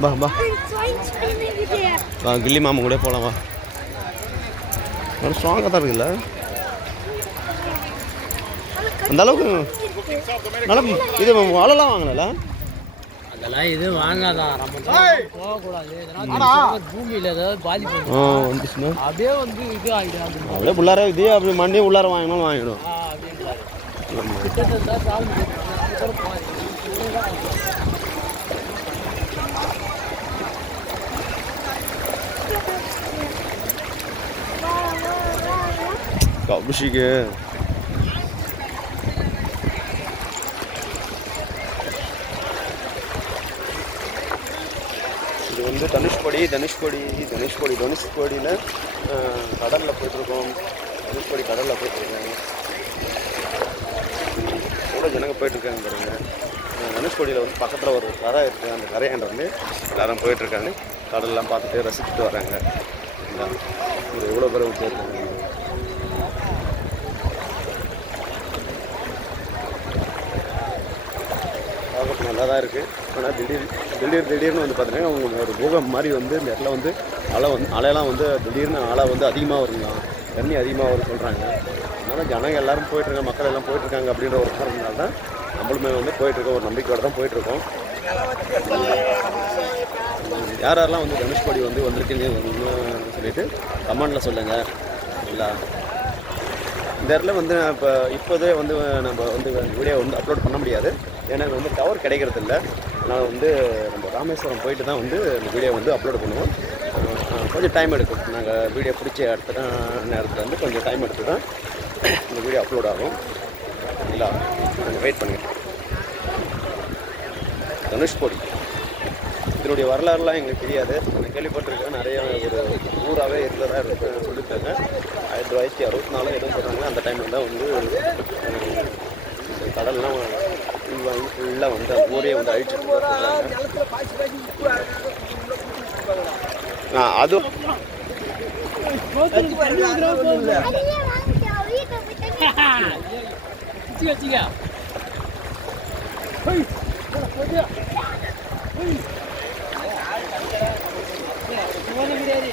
வா வா. வா கில்லி மாமா கூட போகலாம் வா. நல்லா ஸ்ட்ராங்காக தான் இருக்குல்ல? அந்த அளவுக்கு நல்லா இது வலைலாம் வாங்கல அதெல்லாம் எதுவும் வாங்காதான் நம்ம தான் போகக்கூடாது. இதெல்லாம் பூமியில் ஏதாவது பாதிப்பு வந்து- ஆ வந்துச்சுன்னா? அப்படியே வந்து இது ஆகிடும் அப்படின்னு அப்படியே உள்ளார இதே அப்படி மண்டி உள்ளார வாங்கினாலும் வாங்கிடும் அப்படின்றாரு கிட்ட இருந்தா சாமி கேட்கணும். அது கூட போகாது. இதுதான் கபுஷிக்கு இது வந்து தனுஷ்கோடி தனுஷ்கோடி தனுஷ்கோடி தனுஷ்கோடியில் கடலில் போயிட்டுருக்கோம். தனுஷ்கோடி கடலில் போயிட்டுருக்காங்க எவ்வளோ ஜனங்க போயிட்டுருக்காங்க பாருங்க. தனுஷ்கோடியில் வந்து பக்கத்தில் ஒரு கரை இருக்குது அந்த கரையாண்ட வந்து எல்லாரும் போயிட்டுருக்காங்க. கடல்லாம் பார்த்துட்டு ரசிச்சுட்டு வராங்க. சரிங்களா? இது எவ்வளோ பேர் போயிருக்காங்க நல்லா தான் இருக்குது ஆனால் திடீர் திடீர் திடீர்னு வந்து பார்த்தீங்கன்னா அவங்க ஒரு பூகம் மாதிரி வந்து இந்த இடத்துல வந்து அலை வந்து அலையெல்லாம் வந்து திடீர்னு அலை வந்து அதிகமாக வருங்களாம் தண்ணி அதிகமாக வரும் சொல்கிறாங்க அதனால் ஜனங்கள் எல்லாரும் போயிட்டுருக்காங்க மக்கள் எல்லாம் போயிட்டுருக்காங்க அப்படின்ற ஒரு காரணத்தினால தான் நம்மளுமே வந்து போயிட்டுருக்கோம் ஒரு நம்பிக்கையோடு தான் போயிட்டுருக்கோம் யார் யாரெல்லாம் வந்து தனுஷ்கோடி வந்து வந்திருக்கீங்க சொல்லிட்டு கமெண்டில் சொல்லுங்கள் இல்லை இதில் வந்து நான் இப்போ இப்போதே வந்து நம்ம வந்து வீடியோ வந்து அப்லோட் பண்ண முடியாது. ஏன்னா வந்து டவர் கிடைக்கிறது இல்லை. நான் வந்து நம்ம ராமேஸ்வரம் போயிட்டு தான் வந்து இந்த வீடியோ வந்து அப்லோட் பண்ணுவோம். கொஞ்சம் டைம் எடுக்கும். நாங்கள் வீடியோ பிடிச்ச இடத்துல நேரத்தில் வந்து கொஞ்சம் டைம் எடுத்து தான் இந்த வீடியோ அப்லோட் ஆகும். இல்லை நாங்கள் வெயிட் பண்ணுங்கள் தனுஷ் போடி. இதனுடைய வரலாறுலாம் எங்களுக்கு தெரியாது. நான் கேள்விப்பட்டிருக்கேன். நிறைய ஒரு ஊராகவே இருந்ததாக இருக்கு சொல்லியிருக்காங்க. ஆயிரத்தி தொள்ளாயிரத்தி அறுபத்தி நாலு எதுவும் சொல்கிறாங்க அந்த டைமில் தான் வந்து கடல்லாம் ஃபுல்லாக வந்து அந்த ஊரே வந்து அழிச்சிட்டு ஆ அது வச்சுக்க, வச்சுக்க. ஹோய், போடா, போடு. ஹோய். சும்மாவே கிடையாது.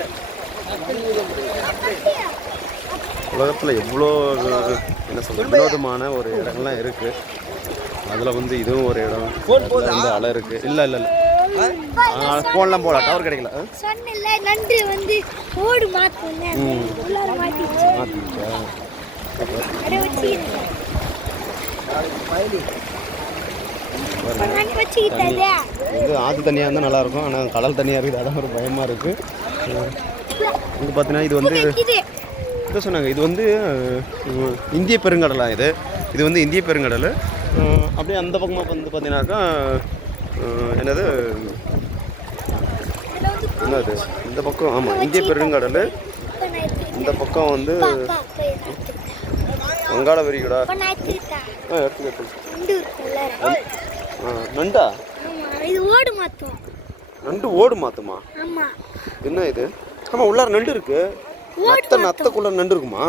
உலகத்தில் எவ்வளோ என்ன சொல்ற வினோதமான ஒரு இடங்கள்லாம் இருக்குது அதில் வந்து இதுவும் ஒரு இடம். வந்து அலை இருக்குது இல்லை இல்லை இல்லை. ஃபோன்லாம் போகலாம் டவர் கிடைக்கல. நண்டு வந்து ஓடு இது. ஆற்று தண்ணியாக இருந்தால் நல்லாயிருக்கும் ஆனால் கடல் தண்ணியாக இருக்குது அதான் ஒரு பயமாக இருக்குது இது பார்த்தீங்கன்னா இது வந்து என்ன சொன்னாங்க. இது வந்து இந்திய பெருங்கடலாக இது. இது வந்து இந்திய பெருங்கடல். அப்படியே அந்த பக்கமாக வந்து பார்த்தீங்கன்னாக்கா என்னது? என்னது? இந்த பக்கம் ஆமாம் இந்திய பெருங்கடல். இந்த பக்கம் வந்து வங்காள விரிகுடா ஆ நண்டு? நண்டா இது ஓடு மாத்தும்? நண்டு ஓடு மாத்துமா என்ன இது? ஆமாம் உள்ளார நண்டு இருக்கு. நத்த நத்தக்குள்ள நண்டு இருக்குமா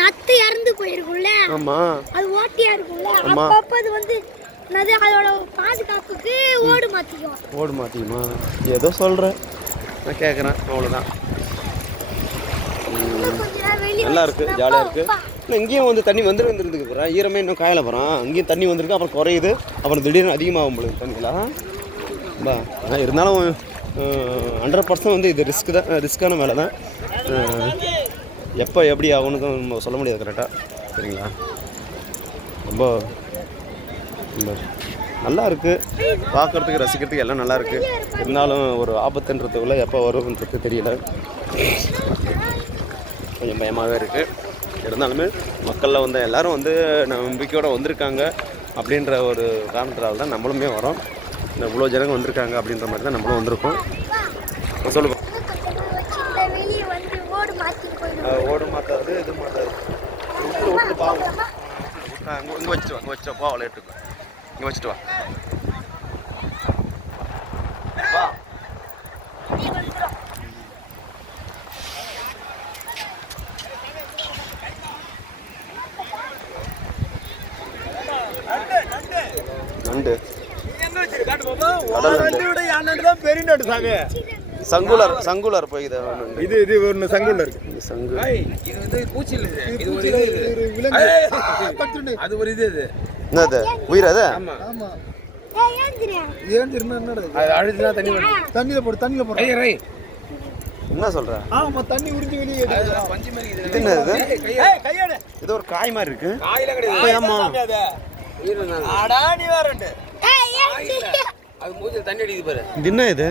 நத்து இறந்து போயிருக்கும்ல. ஆமாம் அது ஓட்டியா இருக்கும்ல. ஆமா. அப்பப்ப அது வந்து என்னது அதோட பாதுகாப்புக்கு ஓடு மாத்திக்கும். ஓடு மாற்றிக்குமா ஏதோ சொல்கிறேன் நான் கேட்குறேன் அவ்வளோதான் நல்லா இருக்கு. ஜாலியாக இருக்கு. இல்லை இங்கேயும் வந்து தண்ணி வந்துரு வந்துருக்கு போகிறேன் ஈரமே இன்னும் காயல போகிறான் அங்கேயும் தண்ணி வந்திருக்கு. அப்புறம் குறையுது. அப்புறம் திடீர்னு அதிகமாகும் பொழுது தண்ணிலாம் பா இருந்தாலும் ஹண்ட்ரட் பர்சன்ட் வந்து இது ரிஸ்க் தான். ரிஸ்க்கான வேலை தான் எப்போ எப்படி ஆகும்னு நம்ம சொல்ல முடியாது கரெக்டாக சரிங்களா ரொம்ப ரொம்ப நல்லா இருக்குது பார்க்குறதுக்கு ரசிக்கிறதுக்கு எல்லாம் நல்லா இருக்குது இருந்தாலும் ஒரு ஆபத்துன்றதுக்குள்ளே எப்போ வரும்ன்றது தெரியல கொஞ்சம் பயமாகவே இருக்குது இருந்தாலுமே மக்களில் வந்து எல்லோரும் வந்து நம்பிக்கையோடு வந்திருக்காங்க அப்படின்ற ஒரு காரணத்தினால தான் நம்மளுமே வரோம் இந்த இவ்வளோ ஜனங்க வந்திருக்காங்க அப்படின்ற மாதிரி தான் நம்மளும் வந்திருக்கோம் சொல்லுங்கள் வச்சுட்டு வெளிய வந்து ஓடு மாத்திட்டு போயிடும் ஓடு மாட்டாது இது மாட்டாது விட்டு விட்டு பாவம் இங்கே இங்கே வச்சுட்டு வா இங்கே வச்சுட்டு வா விளையாட்டு இங்கே வச்சுட்டு வா. நண்டு. கடல் நண்டு. சங்குலர் சங்குலர் போய்க்குது. இது இது ஒன்று சங்குள்ள இருக்கு. சங்கு. இது வந்து பூச்சி இல்லை இது. ஒரு இது. அது ஒரு இது இது. என்னது? உயிர் அது ஆமா. ஏன் திரும்ப என்னடா இது? அது அழுதுனா தண்ணி தண்ணியில போடு தண்ணியில போடு. ஐய ரை என்ன சொல்ற? ஆமா தண்ணி உறிஞ்சி வெளியே. பஞ்சு மாதிரி. இது என்னது இது? ஒரு காய் மாதிரி இருக்கு. காயில கிடையாது. ஆமா. அது தண்ணி அடிக்குது பாரு. என்ன இது?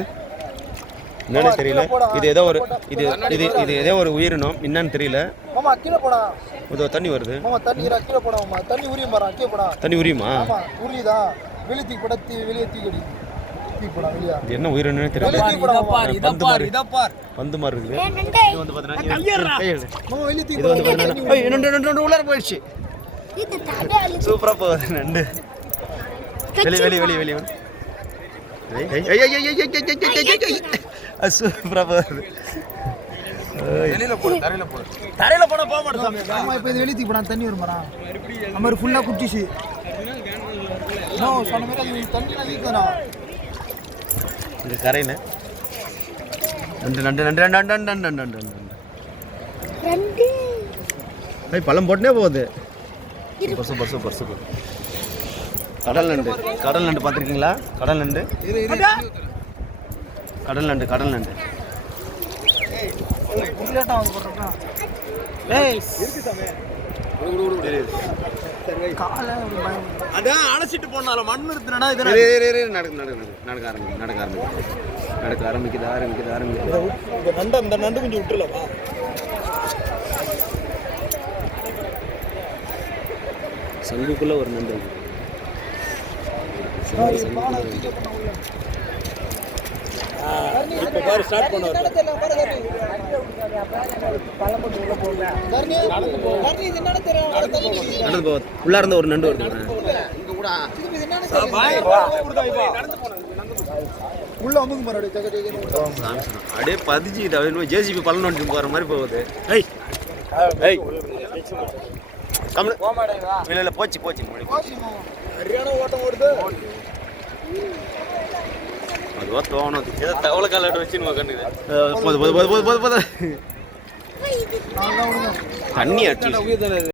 என்னன்னு தெரியல இது ஏதோ ஒரு இது இது இது ஏதோ ஒரு உயிரினம் என்னன்னு தெரியல மாமா கீழே போடா இதோ தண்ணி வருது மாமா தண்ணி கீழே போடா மாமா தண்ணி உரியும் பாரா கீழே போடா தண்ணி உரியுமா ஆமா உரியுதா வெளியே போடா தீ வெளியே இது என்ன உயிரினம்னு தெரியல. பந்து மாதிரி பந்து மாதிரி இருக்குது இது வந்து பார்த்தீங்கன்னா இது வந்து. பார்த்தீங்கன்னா உள்ளார போயிடுச்சு சூப்பரா போகுது நண்டு வெளி வெளி வெளி வெளி வெளி. ஐய், ஐய், ஐய், ஐய், ஐய், ஐய், ஐய், ஐய், ஐய், ஐய், ஐய். அது சூப்பரா போகுது வெளியில போடு தரையில போடு ஆமா இப்போ இது வெளியே தண்ணி வரும் பாரா. அந்த மாதிரி ஃபுல்லா குடிச்சிச்சு நோ சொன்ன மாதிரி அது தண்ணிலாம் வீக்குதுண்ணா இங்க கரையில். நண்டு நண்டு நண்டு நண்டு நண்டு நண்டு நண்டு நண்டு நண்டு ரெண்டு. ஐய் பழம் போட்டுனே போகுது. சூப்பர் சூப்பர் சூப்பர் சூப்பர் கடல் நண்டு. கடல் நண்டு பார்த்துருக்கீங்களா? கடல் நண்டு. கடல் நண்டு கடல் நண்டு. அதான் அடைச்சிட்டு போனாலும் மண் எடுத்துனா இது நடக்கு நடக்கு நடக்க. ஆரம்பிக்கும் நடக்க ஆரம்பிக்கும் நடக்க ஆரம்பிக்குது ஆரம்பிக்குது ஆரம்பிக்குது. நண்டு அந்த நண்டு கொஞ்சம் விட்டுலவா சங்குக்குள்ள ஒரு நண்டு இருக்கு. இப்போ பாரு ஸ்டார்ட் பண்ணுவார் நடந்து இருந்து ஒரு நண்டு வருது. உள்ள வந்து அப்படியே பதிச்சுக்கிட்டு அப்படியே ஜேசிபி பள்ளம் நோண்டி போகிற மாதிரி போகுது. ஐய் ஐய் கம்முனு. இல்ல இல்ல போச்சு போச்சு ஓட்டம் ஓடுது அதுவா தோணும். ஏதோ தவளை காலாட்டு வச்சு நம்ம கண்ணுது போது போது போது போது போது போது. ஏய், இது நல்லா விடுங்க தண்ணி அடிச்சு